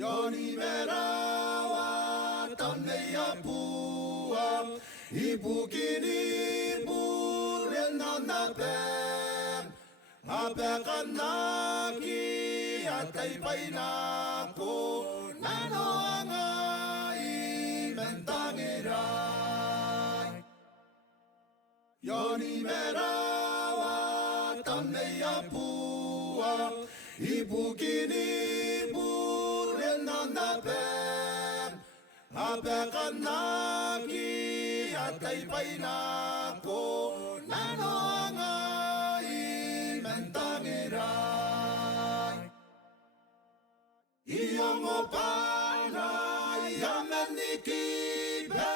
Yonimerawa tamneya pua ibukini burenanapem apekanaki ataipainako nanoangai mentangirai Yonimerawa tamneya pua ibukini burenanapem apekanaki ataipainako nanoangai mentangirai Iyongopana yamenikipe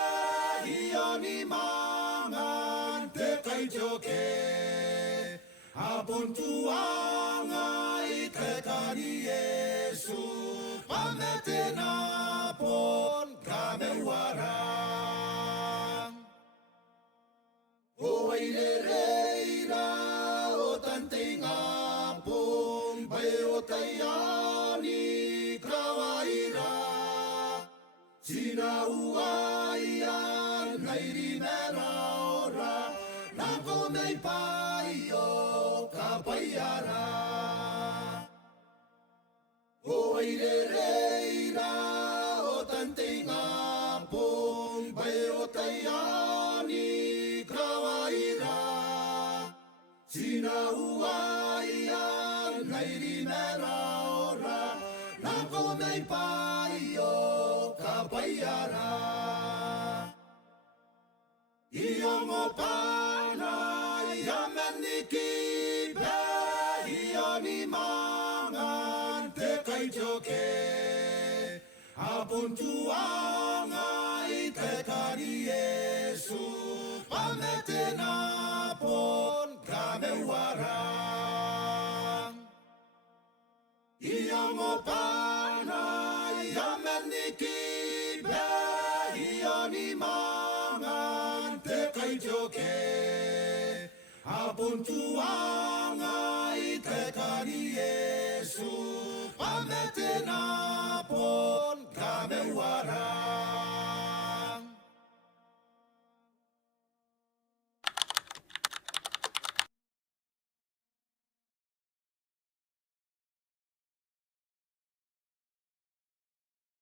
iyonimangan tekaijoke Apuntuangai tekani Yesu pametenapon kamewarang O airereira o tantingapong bayotayani kawaira Sinauayan nairimeraora nakomei payo kapayara O airereira o tantingapong bayotayani kawaira Sinauayan nairimeraora nakomei payo kapayara Iyongopana yamenikipe iyonimangan tekaijoke Apuntuangai tekani Yesu pametenapon kamewarang Iyongopana yamenikipe iyonimangan tekaijoke Apuntuangai tekani Yesu pametena